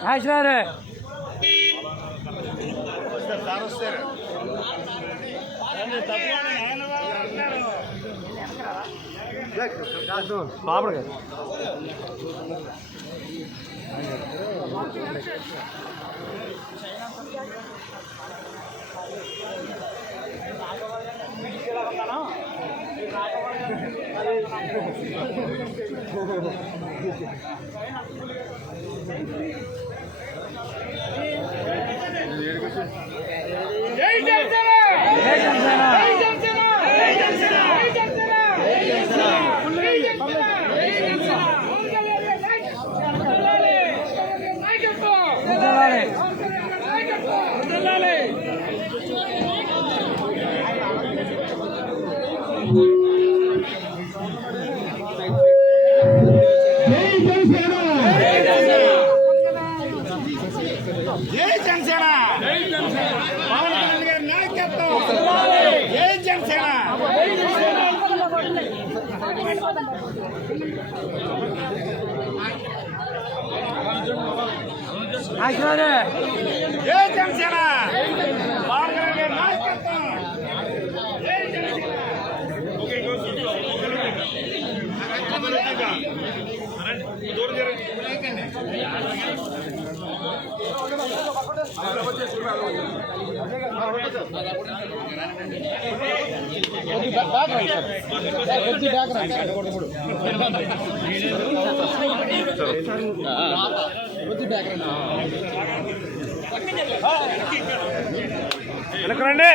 Haşları. Babar gel. జై జనసేన జై జనసేన జై జనసేన జై జనసేన జై జనసేన జై జనసేన జై జనసేన జై జనసేన నాయకత్వం జిల్లాలే నాయకత్వం జిల్లాలే జై జనసేన జై జనసేన పవన్ కళ్యాణ్ గారి నాయకత్వం జై జనసేన Haşları. జై జనసేన పవన్ కళ్యాణ్ గారి నాయకత్వం జై జనసేన వెనకరండి.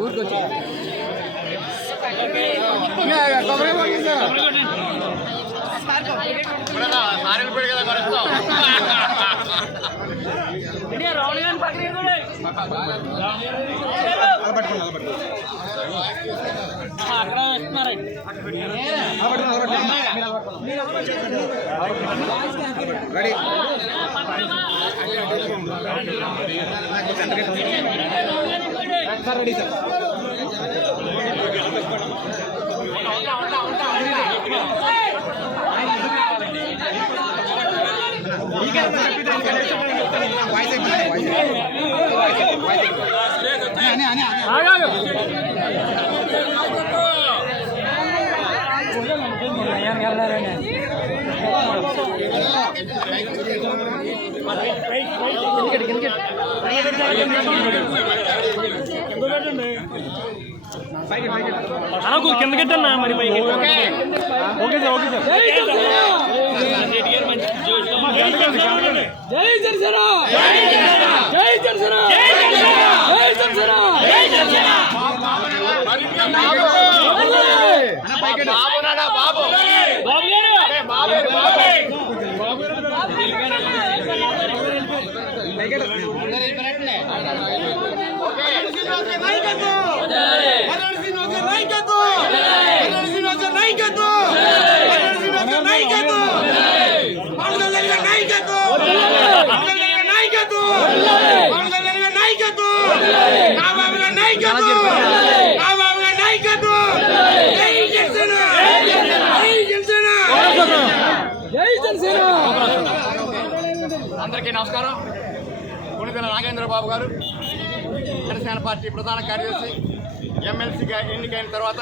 ఊరికొచ్చి రెడీ సార్ అనకు కింద కెట్టన్నా మరి ఓకే సార్ ఓకే సార్ జై జనసేన జై జనసేన జై జనసేన జై జనసేన జై జనసేన బాబు బాబు గారు బాబు అందరికీ నమస్కారం. కొణిదెల నాగేంద్ర బాబు గారు జనసేన పార్టీ ప్రధాన కార్యదర్శి ఎమ్మెల్సీగా ఎన్నికైన తర్వాత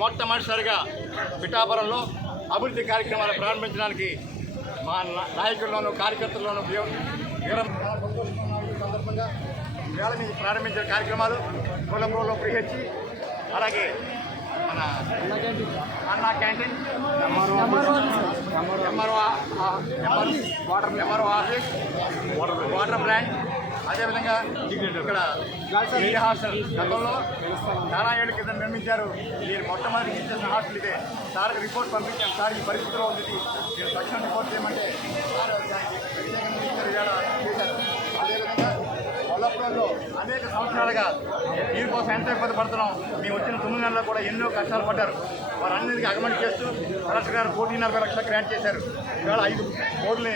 మొట్టమొదటిసారిగా పిఠాపురంలో అభివృద్ధి కార్యక్రమాలు ప్రారంభించడానికి మా నాయకుల్లోనూ కార్యకర్తల్లోనూ సందర్భంగా వేళ నుంచి ప్రారంభించిన కార్యక్రమాలు కొలంబోలో ప్రిహెచ్చి, అలాగే మన అన్నా canteen, MRO office, water plant, అదేవిధంగా ఇక్కడ మీడియా హాస్టల్ గతంలో చాలా ఏళ్ళ క్రితం నిర్మించారు. నేను మొట్టమొదటి ఇచ్చేసిన హాస్టల్ ఇదే. సార్కి రిపోర్ట్ పంపించాను, సార్ ఈ పరిస్థితిలో ఉంది, నేను తక్షణ రిపోర్ట్ చేయమంటే చేశారు. అదేవిధంగా కొల్లాపురంలో అనేక సంవత్సరాలుగా నీరు కోసం ఎంత ఇబ్బంది పడుతున్నాం. మేము వచ్చిన 9 నెలల్లో కూడా ఎన్నో కష్టాలు పడ్డారు. వారన్నిటికీ అగమని చేస్తూ కలెక్టర్ గారు 1,40,00,000 లక్షలు గ్రాంట్ చేశారు. ఇవాళ 5 బోర్డులు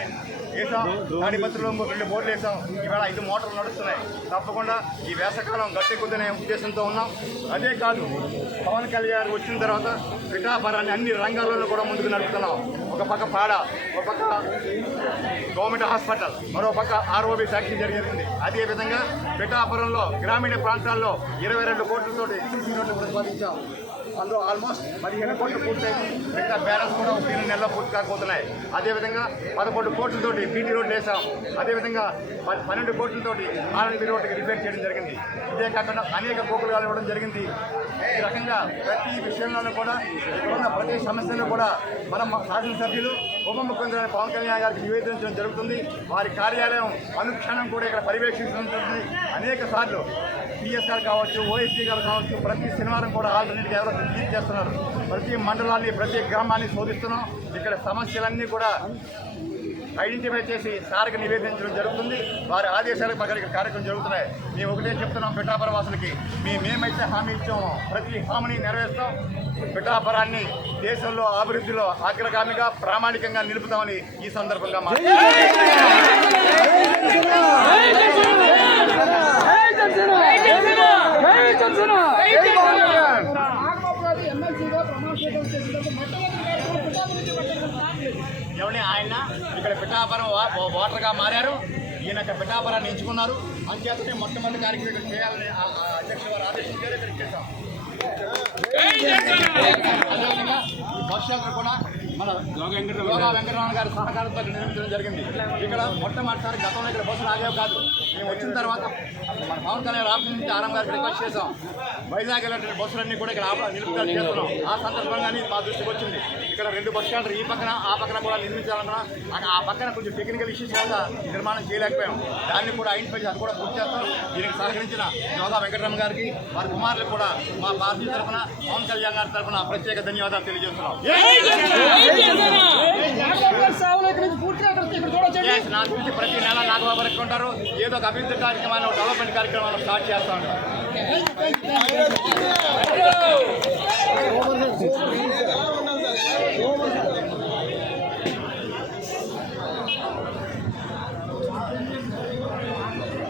వేసాం, తాడిపత్రిలో 2 బోర్డులు వేసాం. ఇవాళ 5 మోటార్లు నడుస్తున్నాయి. తప్పకుండా ఈ వేసవకాలం గట్టెక్కుద్దనే ఉద్దేశంతో ఉన్నాం. అదే కాదు, పవన్ కళ్యాణ్ వచ్చిన తర్వాత పిఠాపురాన్ని అన్ని రంగాల్లో కూడా ముందుకు నడుపుతున్నాం. ఒక పక్క పాడ, ఒక పక్క గవర్నమెంట్ హాస్పిటల్, మరో పక్క ఆర్ఓబి ఫ్యాక్టరీ జరిగింది. అదేవిధంగా పిఠాపురంలో గ్రామీణ ప్రాంతాల్లో 22 కోట్లతోటి సీసీ రోడ్లు ప్రతిపాదించాం. అందులో ఆల్మోస్ట్ 15 కోట్లు పూర్తయింది. మిగతా బ్యాలెన్స్ కూడా 1 నెలలో పూర్తి కాకపోతున్నాయి. అదేవిధంగా 11 కోట్లతోటి బీటీ రోడ్లు వేసాం. అదేవిధంగా 12 కోట్లతోటి ఆర్ఎన్బి రోడ్డుకి రిపేర్ చేయడం జరిగింది. ఇదే కాకుండా అనేక పోకులు ఇవ్వడం జరిగింది. ఈ రకంగా ప్రతి విషయంలోనూ కూడా ఇక్కడున్న ప్రతి సమస్యను కూడా మనం శాసనసభ్యులు ఉప ముఖ్యమంత్రి పవన్ కళ్యాణ్ గారికి నివేదించడం జరుగుతుంది. వారి కార్యాలయం అనుక్షణం కూడా ఇక్కడ పర్యవేక్షించడం. అనేక సార్లు పిఎస్ఆర్ కావచ్చు, ఓఎస్సీ గారు కావచ్చు, ప్రతి శనివారం కూడా ఆల్టర్నేట్గా ఎవరో విజిట్ చేస్తున్నారు. ప్రతి మండలాన్ని, ప్రతి గ్రామాన్ని శోధిస్తున్నాం. ఇక్కడ సమస్యలన్నీ కూడా ఐడెంటిఫై చేసి సార్కి నివేదించడం జరుగుతుంది. వారి ఆదేశాల ప్రకారం ఇక్కడ కార్యక్రమం జరుగుతున్నాయి. మేము ఒకటే చెప్తున్నాం పిఠాపురం వాసులకి, మేమైతే హామీ ఇచ్చామో ప్రతి హామీని నెరవేరుస్తాం. పిఠాపురాన్ని దేశంలో అభివృద్ధిలో అగ్రగామిగా ప్రామాణికంగా నిలుపుతామని ఈ సందర్భంగా ఎవరిని ఆయన ఇక్కడ పిఠాపురం ఓటర్గా మారారు. ఈయన పిఠాపురాన్ని ఎంచుకున్నారు. అంచేతనే మొట్టమొదటి కార్యక్రమం ఇక్కడ చేయాలని అధ్యక్షుల వారు ఆదేశించారు. ఇక్కడ చేశాం. అదేవిధంగా బస్ షెల్టర్ కూడా మన యోగా వెంకటరమణ గారి సహకారంతో నిర్మించడం జరిగింది. ఇక్కడ మొట్టమొదటిసారి గతంలో ఇక్కడ బస్సులు ఆగేవి కాదు. మేము వచ్చిన తర్వాత మన పవన్ కళ్యాణ్ ఆఫీస్ నుంచి ఆరం గారికి రిక్వెస్ట్ చేసాం. వైజాగ్ వెళ్ళిన బస్సులన్నీ కూడా ఇక్కడ నిలుపుదల చేస్తున్నాం. ఆ సందర్భంగానే మా దృష్టికి వచ్చింది. ఇక్కడ 2 బస్ షెల్టర్ ఈ పక్కన ఆ పక్కన కూడా నిర్మించాలన్నా ఆ పక్కన కొంచెం టెక్నికల్ ఇష్యూస్ వల్ల నిర్మాణం చేయలేకపోయాం. దాన్ని కూడా ఐడెంటిఫై చేసి అది కూడా పూర్తి చేస్తాం. దీనికి సహకరించిన యోగా వెంకటరమణ గారికి, వారి కుమారులకు కూడా మా పార్టీ తరఫున, పవన్ కళ్యాణ్ గారి తరఫున ప్రత్యేక ధన్యవాదాలు తెలియజేస్తున్నాం. నా గురించి ప్రతి నెల నాగబాబు ఎక్కుంటారు. ఏదో ఒక అభివృద్ధి కార్యక్రమాలు, డెవలప్మెంట్ కార్యక్రమాలు స్టార్ట్ చేస్తా ఉంటారు.